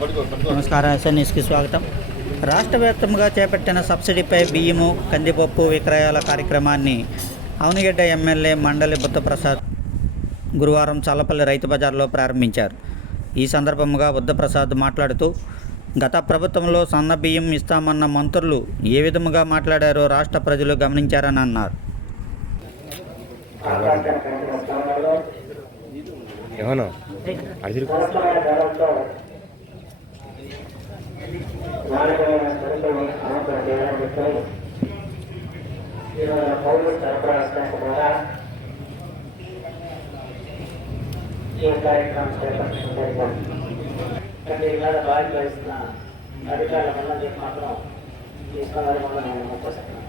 RSN న్యూస్కి స్వాగతం. రాష్ట్ర వ్యాప్తంగా చేపట్టిన సబ్సిడీపై బియ్యము కందిపప్పు విక్రయాల కార్యక్రమాన్ని అవనిగడ్డ ఎమ్మెల్యే మండలి బుద్ధప్రసాద్ గురువారం చల్లపల్లి రైతు బజార్లో ప్రారంభించారు. ఈ సందర్భంగా బుద్ధప్రసాద్ మాట్లాడుతూ గత ప్రభుత్వంలో సన్న బియ్యం ఇస్తామన్న మంత్రులు ఏ విధముగా మాట్లాడారో రాష్ట్ర ప్రజలు గమనించారని అన్నారు. ఏమన్నా? అది సరుకులు చేయడానికి పౌరులు సరఫరా శాఖ ద్వారా ఈ కార్యక్రమం చేపట్టడం జరిగింది అంటే ఇవాళ బాధ్యత వహిస్తున్న అధికారుల మాత్రం ఈ సందర్భంగా నేను ముప్పస్తున్నాను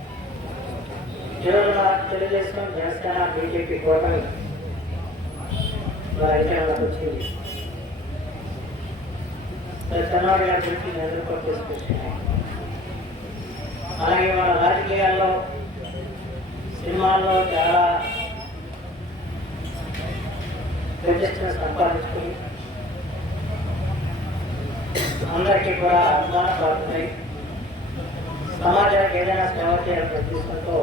ఈరోజు తెలుగుదేశం జనసేన బీజేపీ కూటమి మరి అధికారంలోకి వచ్చింది చంద్రబాబు గారి గురించి ఎదుర్కొని తీసుకొచ్చాను అలాగే మన రాజకీయాల్లో సినిమాల్లో చాలా ప్రతిష్టను సంపాదించుకుని అందరికీ కూడా అభిమానం పడుతున్నాయి సమాజానికి ఏదైనా సేవ చేయాలని ప్రయత్నిస్తుంటూ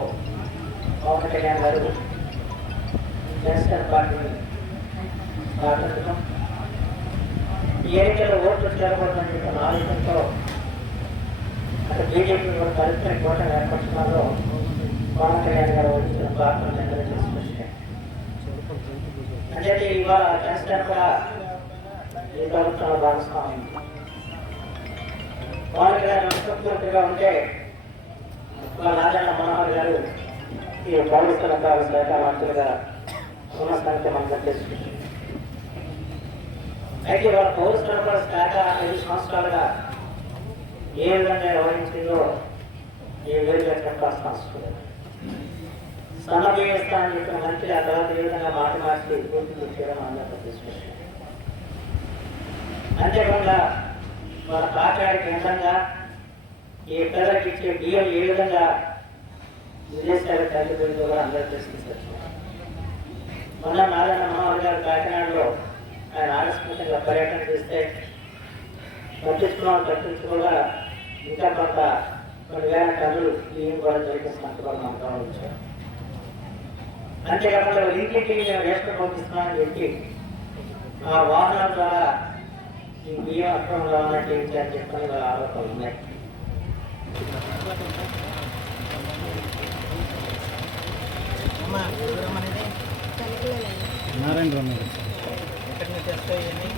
పవన్ కళ్యాణ్ గారు జనసేన పార్టీని ప్రార్థిస్తున్నాం ఈ ఎన్నికల్లో ఓట్లు చేరకూడదని ఆలోచనతో అక్కడ బీజేపీ కలిసిన కూటమి ఏర్పరచడంలో పవన్ కళ్యాణ్ గారు వచ్చిన పాత్ర అంటే ఇవాళ జనసేన కూడా ఈ ప్రభుత్వంలో భాగస్వామి పవన్ కళ్యాణ్ ముఖ్యమంత్రిగా ఉంటే వాళ్ళ రాజన్న మనోహర్ గారు ఈ పౌరస్తుల శాఖ మంత్రులుగా ఉన్న సంఖ్య మనం తెలుసుకుంటాం అయితే వాళ్ళ పౌర సరఫరా శాఖ ఐదు సంవత్సరాలుగా ఏ విధంగా వ్యవహరించిందో ఏ విధంగా చెప్పాల్సిన అవసరం. లేదు అని చెప్పిన మంత్రి ఆ తర్వాత ఏ విధంగా మాట మార్చి పూర్తి చేయడం అందరూ తీసుకొచ్చారు అంతేకాకుండా వాళ్ళ కాకాడికి విధంగా ఈ పిల్లలకి ఇచ్చే బియ్యం ఏ విధంగా విదేశాలకు తల్లిదండ్రులు కూడా అందరూ తీసుకొచ్చారు మొన్న నారాయణ మనోహర్ గారు కాకినాడలో ఆయన ఆకస్మికంగా పర్యటన చేస్తే పట్టించుకున్నాం పట్టించుకోగా ఇంకా కొంత కొన్ని వేల టన్నులు బియ్యం కూడా జరిగిస్తున్నట్టు కూడా మనం గమనించాం అంతేకాకుండా ఇంటికి మేము రేషన్ పంపిస్తున్నామని చెప్పి ఆ వాహనాల ద్వారా ఈ బియ్యం అక్రమంగా ఉన్నట్టు అని చెప్పని వాళ్ళ ఆరోపణలు ఉన్నాయి. నారాయణ రావు টেকনিক একটা ইয়ে নেই